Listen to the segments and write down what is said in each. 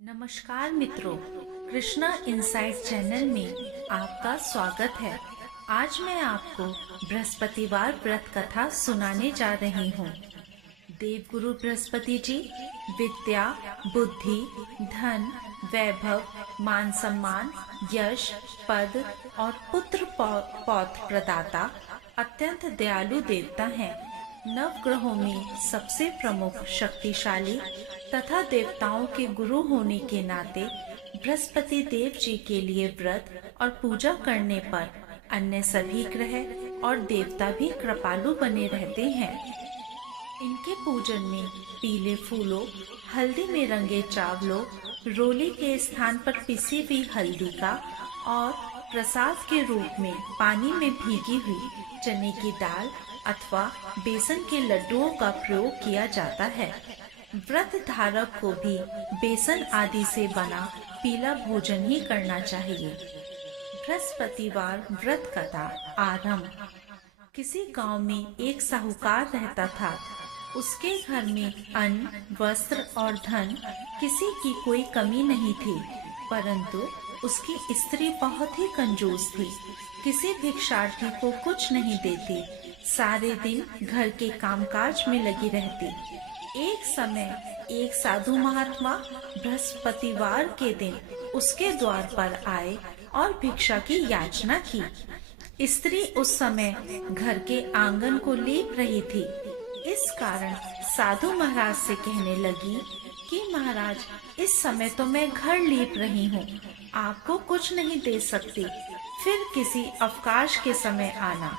नमस्कार मित्रों, Krishna insight channel में आपका स्वागत है। आज मैं आपको बृहस्पतिवार व्रत कथा सुनाने जा रही हूँ। देवगुरु बृहस्पति जी विद्या, बुद्धि, धन, वैभव, मान सम्मान, यश, पद और पुत्र पौत्र प्रदाता अत्यंत दयालु देवता हैं। नवग्रहों में सबसे प्रमुख, शक्तिशाली तथा देवताओं के गुरु होने के नाते बृहस्पति देव जी के लिए व्रत और पूजा करने पर अन्य सभी ग्रह और देवता भी कृपालु बने रहते हैं। इनके पूजन में पीले फूलों, हल्दी में रंगे चावलों, रोली के स्थान पर पिसी हुई हल्दी का और प्रसाद के रूप में पानी में भीगी हुई चने की दाल अथवा बेसन के लड्डुओं का प्रयोग किया जाता है। व्रत धारक को भी बेसन आदि से बना पीला भोजन ही करना चाहिए। बृहस्पतिवार व्रत कथा आरंभ। किसी गांव में एक साहूकार रहता था। उसके घर में अन्न, वस्त्र और धन किसी की कोई कमी नहीं थी, परंतु उसकी स्त्री बहुत ही कंजूस थी। किसी भिक्षार्थी को कुछ नहीं देती, सारे दिन घर के कामकाज में लगी रहती। एक समय एक साधु महात्मा बृहस्पतिवार के दिन उसके द्वार पर आए और भिक्षा की याचना की। स्त्री उस समय घर के आंगन को लीप रही थी। इस कारण साधु महाराज से कहने लगी कि महाराज, इस समय तो मैं घर लीप रही हूँ, आपको कुछ नहीं दे सकती, फिर किसी अवकाश के समय आना।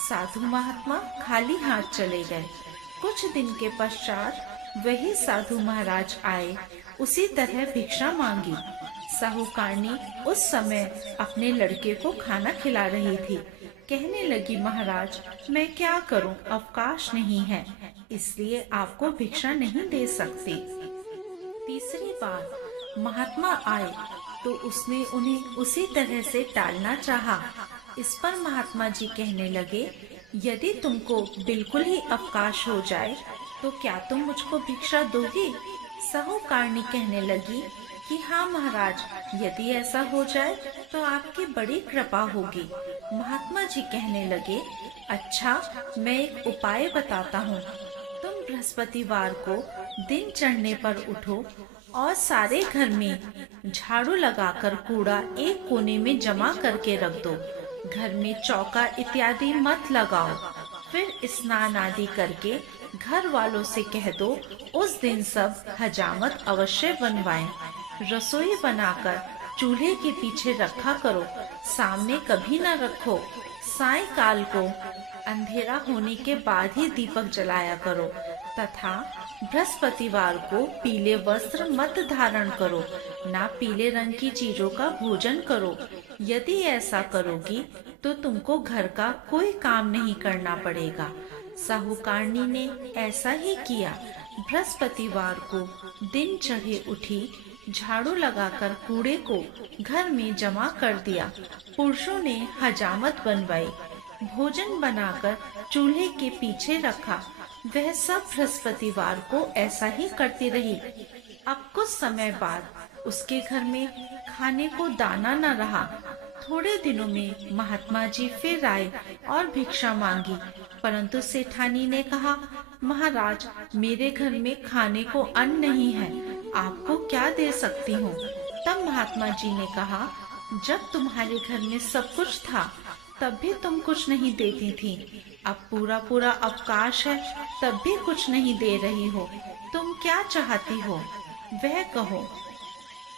साधु महात्मा खाली हाथ चले गए। कुछ दिन के पश्चात वही साधु महाराज आए, उसी तरह भिक्षा मांगी। साहूकारनी उस समय अपने लड़के को खाना खिला रही थी। कहने लगी, महाराज, मैं क्या करूं, अवकाश नहीं है, इसलिए आपको भिक्षा नहीं दे सकती। तीसरी बार महात्मा आए तो उसने उन्हें उसी तरह से टालना चाहा। इस पर महात्मा जी कहने लगे, यदि तुमको बिल्कुल ही अवकाश हो जाए तो क्या तुम मुझको भिक्षा दोगी? साहूकारनी कहने लगी कि हाँ महाराज, यदि ऐसा हो जाए तो आपकी बड़ी कृपा होगी। महात्मा जी कहने लगे, अच्छा, मैं एक उपाय बताता हूँ। तुम बृहस्पतिवार को दिन चढ़ने पर उठो और सारे घर में झाड़ू लगाकर कूड़ा एक कोने में जमा करके रख दो। घर में चौका इत्यादि मत लगाओ। फिर स्नान आदि करके घर वालों से कह दो उस दिन सब हजामत अवश्य बनवाएं। रसोई बनाकर चूल्हे के पीछे रखा करो, सामने कभी न रखो। सायंकाल को अंधेरा होने के बाद ही दीपक जलाया करो तथा बृहस्पतिवार को पीले वस्त्र मत धारण करो, ना पीले रंग की चीजों का भोजन करो। यदि ऐसा करोगी तो तुमको घर का कोई काम नहीं करना पड़ेगा। साहूकारनी ने ऐसा ही किया। बृहस्पतिवार को दिन चढ़े उठी, झाड़ू लगाकर कूड़े को घर में जमा कर दिया। पुरुषों ने हजामत बनवाई, भोजन बनाकर चूल्हे के पीछे रखा। वह सब बृहस्पतिवार को ऐसा ही करती रही। अब कुछ समय बाद उसके घर में खाने को दाना न रहा। थोड़े दिनों में महात्मा जी फिर आए और भिक्षा मांगी, परंतु सेठानी ने कहा, महाराज, मेरे घर में खाने को अन्न नहीं है, आपको क्या दे सकती हूँ? तब महात्मा जी ने कहा, जब तुम्हारे घर में सब कुछ था तब भी तुम कुछ नहीं देती थी, अब पूरा पूरा अवकाश है तब भी कुछ नहीं दे रही हो, तुम क्या चाहती हो, वह कहो।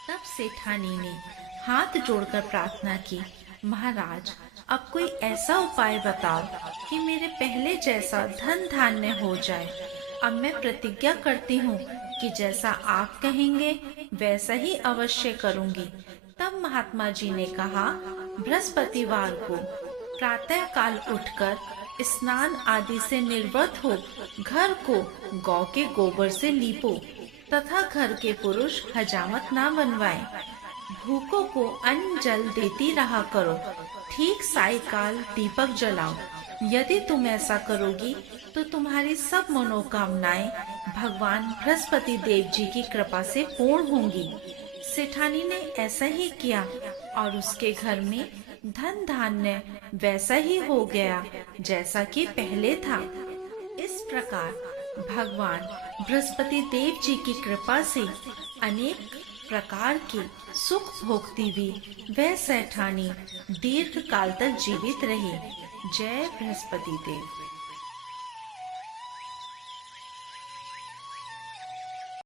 तब सेठानी ने हाथ जोड़कर प्रार्थना की, महाराज, अब कोई ऐसा उपाय बताओ कि मेरे पहले जैसा धन धान्य हो जाए। अब मैं प्रतिज्ञा करती हूँ कि जैसा आप कहेंगे वैसा ही अवश्य करूँगी। तब महात्मा जी ने कहा, बृहस्पतिवार को प्रातः काल उठकर स्नान आदि से निर्वृत हो घर को गौ के गोबर से लीपो तथा घर के पुरुष हजामत ना बनवाएं। भूखों को अन्न जल देती रहा करो। ठीक सायंकाल दीपक जलाओ। यदि तुम ऐसा करोगी तो तुम्हारी सब मनोकामनाएं भगवान बृहस्पति देव जी की कृपा से पूर्ण होंगी। सेठानी ने ऐसा ही किया और उसके घर में धन धान्य वैसा ही हो गया जैसा कि पहले था। इस प्रकार भगवान बृहस्पति देव जी की कृपा से अनेक प्रकार के सुख भोगती हुई वह सेठानी दीर्घ काल तक जीवित रही। जय बृहस्पति देव।